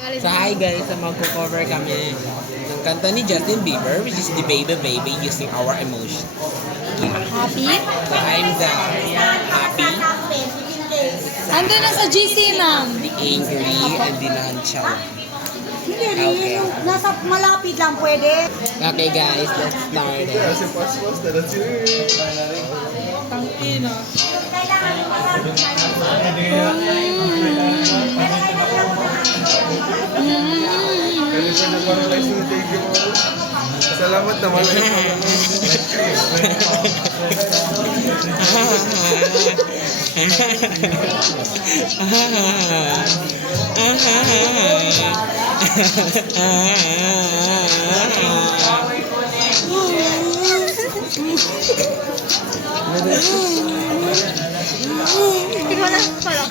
So hi guys, magko-cover kami ng kanta ni Justin Bieber, which is the Baby Baby, using our emotion. Happy? So I'm the happy, Ando na sa GC, ma'am. the angry, and the nonchalant. Hindi rin. Nasa malapit lang pwede. Okay guys, let's start it. Tangina. Salamat naman. Ikaw na pala.